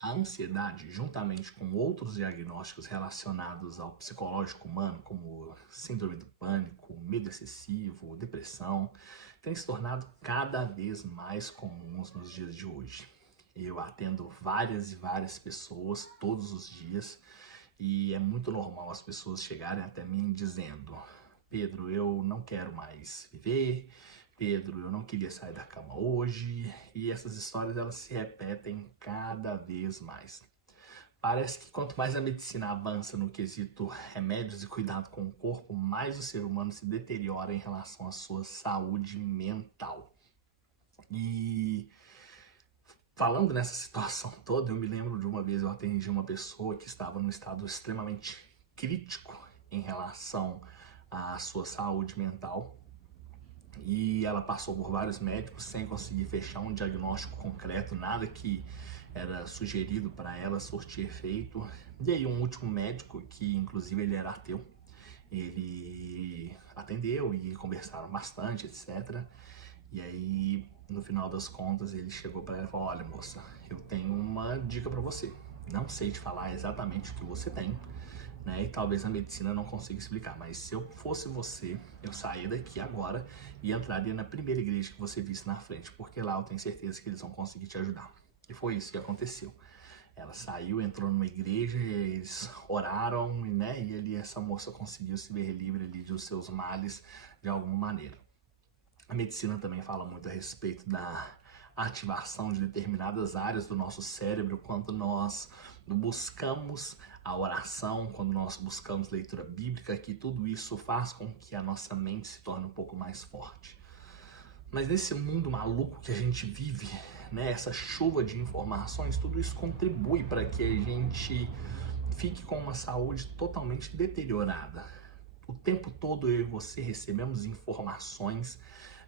A ansiedade, juntamente com outros diagnósticos relacionados ao psicológico humano, como síndrome do pânico, medo excessivo, depressão, tem se tornado cada vez mais comuns nos dias de hoje. Eu atendo várias e várias pessoas todos os dias e é muito normal as pessoas chegarem até mim dizendo: Pedro, eu não quero mais viver. Pedro, eu não queria sair da cama hoje. E essas histórias elas se repetem cada vez mais. Parece que quanto mais a medicina avança no quesito remédios e cuidado com o corpo, mais o ser humano se deteriora em relação à sua saúde mental. E falando nessa situação toda, eu me lembro de uma vez eu atendi uma pessoa que estava num estado extremamente crítico em relação à sua saúde mental e ela passou por vários médicos sem conseguir fechar um diagnóstico concreto, nada que era sugerido para ela surtir efeito. E aí um último médico, que inclusive ele era ateu, ele atendeu e conversaram bastante, etc. E aí, no final das contas, ele chegou para ela e falou: Olha, moça, eu tenho uma dica para você. Não sei te falar exatamente o que você tem, né? E talvez a medicina não consiga explicar, mas se eu fosse você, eu saía daqui agora e entraria na primeira igreja que você visse na frente, porque lá eu tenho certeza que eles vão conseguir te ajudar. E foi isso que aconteceu. Ela saiu, entrou numa igreja, eles oraram, né? E ali essa moça conseguiu se ver livre ali dos seus males de alguma maneira. A medicina também fala muito a respeito da ativação de determinadas áreas do nosso cérebro quando nós buscamos a oração, quando nós buscamos leitura bíblica, que tudo isso faz com que a nossa mente se torne um pouco mais forte. Mas nesse mundo maluco que a gente vive, né, essa chuva de informações, tudo isso contribui para que a gente fique com uma saúde totalmente deteriorada. O tempo todo eu e você recebemos informações,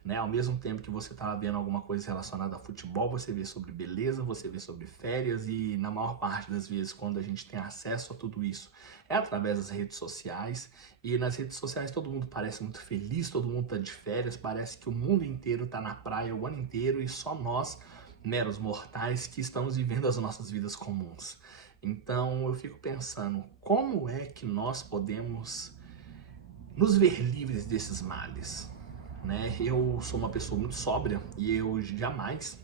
né? Ao mesmo tempo que você está vendo alguma coisa relacionada a futebol, você vê sobre beleza, você vê sobre férias e na maior parte das vezes quando a gente tem acesso a tudo isso é através das redes sociais e nas redes sociais todo mundo parece muito feliz, todo mundo está de férias, parece que o mundo inteiro está na praia o ano inteiro e só nós, meros mortais, que estamos vivendo as nossas vidas comuns. Então eu fico pensando, como é que nós podemos nos ver livres desses males, né? Eu sou uma pessoa muito sóbria e eu jamais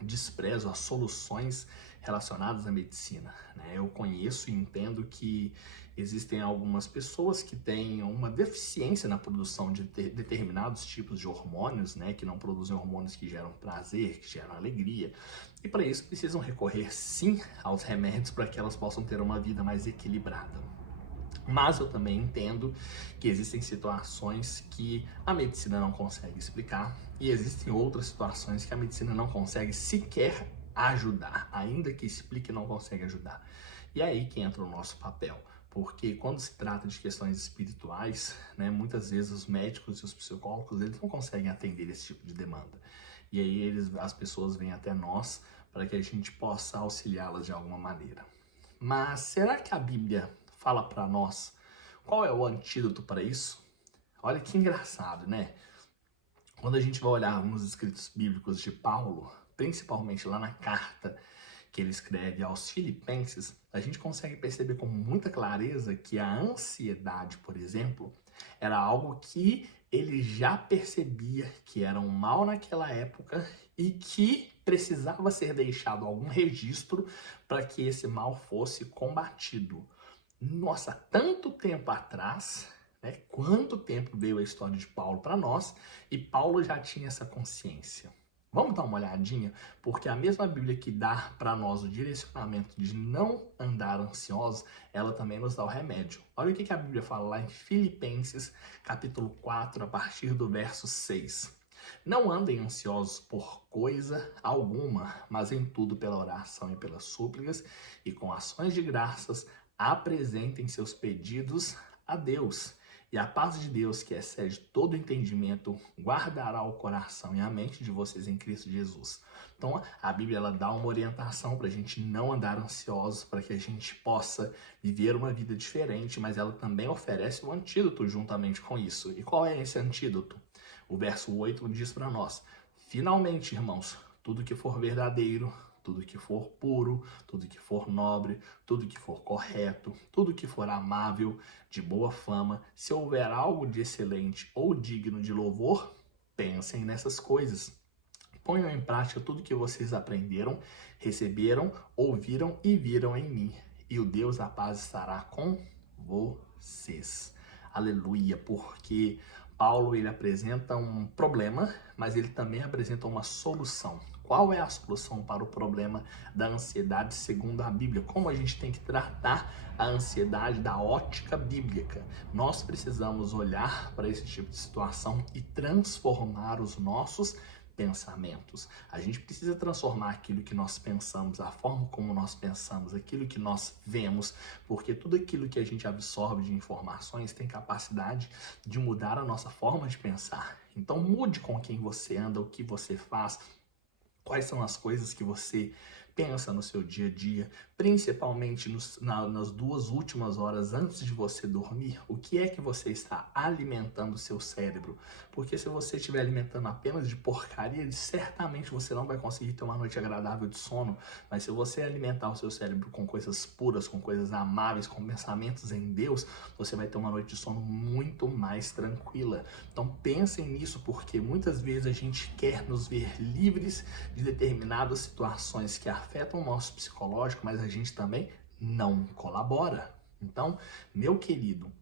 desprezo as soluções relacionadas à medicina, né? Eu conheço e entendo que existem algumas pessoas que têm uma deficiência na produção de determinados tipos de hormônios, né? Que não produzem hormônios que geram prazer, que geram alegria. E para isso precisam recorrer sim aos remédios para que elas possam ter uma vida mais equilibrada. Mas eu também entendo que existem situações que a medicina não consegue explicar e existem outras situações que a medicina não consegue sequer ajudar, ainda que explique, não consegue ajudar. E é aí que entra o nosso papel, porque quando se trata de questões espirituais, né, muitas vezes os médicos e os psicólogos eles não conseguem atender esse tipo de demanda. E aí as pessoas vêm até nós para que a gente possa auxiliá-las de alguma maneira. Mas será que a Bíblia fala para nós qual é o antídoto para isso? Olha que engraçado, né? Quando a gente vai olhar nos escritos bíblicos de Paulo, principalmente lá na carta que ele escreve aos Filipenses, a gente consegue perceber com muita clareza que a ansiedade, por exemplo, era algo que ele já percebia que era um mal naquela época e que precisava ser deixado algum registro para que esse mal fosse combatido. Nossa, tanto tempo atrás, né? Quanto tempo veio a história de Paulo para nós e Paulo já tinha essa consciência. Vamos dar uma olhadinha, porque a mesma Bíblia que dá para nós o direcionamento de não andar ansiosos, ela também nos dá o remédio. Olha o que a Bíblia fala lá em Filipenses, capítulo 4, a partir do verso 6. Não andem ansiosos por coisa alguma, mas em tudo pela oração e pelas súplicas e com ações de graças apresentem seus pedidos a Deus. E a paz de Deus, que excede todo entendimento, guardará o coração e a mente de vocês em Cristo Jesus. Então, a Bíblia ela dá uma orientação para a gente não andar ansiosos, para que a gente possa viver uma vida diferente, mas ela também oferece um antídoto juntamente com isso. E qual é esse antídoto? O verso 8 diz para nós: finalmente, irmãos, tudo que for verdadeiro, tudo que for puro, tudo que for nobre, tudo que for correto, tudo que for amável, de boa fama, se houver algo de excelente ou digno de louvor, pensem nessas coisas. Ponham em prática tudo que vocês aprenderam, receberam, ouviram e viram em mim, e o Deus da paz estará com vocês. Aleluia, porque Paulo ele apresenta um problema, mas ele também apresenta uma solução. Qual é a solução para o problema da ansiedade segundo a Bíblia? Como a gente tem que tratar a ansiedade da ótica bíblica? Nós precisamos olhar para esse tipo de situação e transformar os nossos pensamentos. A gente precisa transformar aquilo que nós pensamos, a forma como nós pensamos, aquilo que nós vemos, porque tudo aquilo que a gente absorve de informações tem capacidade de mudar a nossa forma de pensar. Então mude com quem você anda, o que você faz, quais são as coisas que você pensa no seu dia a dia, principalmente nas 2 últimas horas antes de você dormir. O que é que você está alimentando o seu cérebro? Porque se você estiver alimentando apenas de porcaria, certamente você não vai conseguir ter uma noite agradável de sono. Mas se você alimentar o seu cérebro com coisas puras, com coisas amáveis, com pensamentos em Deus, você vai ter uma noite de sono muito mais tranquila. Então pensem nisso, porque muitas vezes a gente quer nos ver livres de determinadas situações que afetam o nosso psicológico, mas a gente também não colabora. Então, meu querido,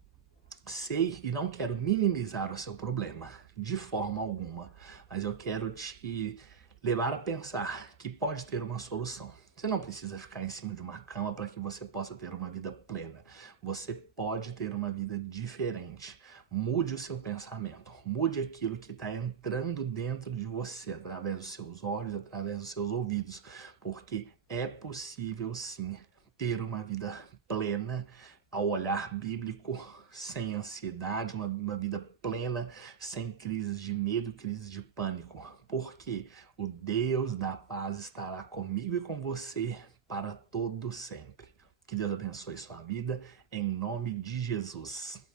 sei e não quero minimizar o seu problema de forma alguma, mas eu quero te levar a pensar que pode ter uma solução. Você não precisa ficar em cima de uma cama para que você possa ter uma vida plena. Você pode ter uma vida diferente. Mude o seu pensamento, mude aquilo que está entrando dentro de você, através dos seus olhos, através dos seus ouvidos, porque é possível sim ter uma vida plena ao olhar bíblico, sem ansiedade, uma vida plena, sem crises de medo, crises de pânico, porque o Deus da paz estará comigo e com você para todo sempre. Que Deus abençoe sua vida, em nome de Jesus.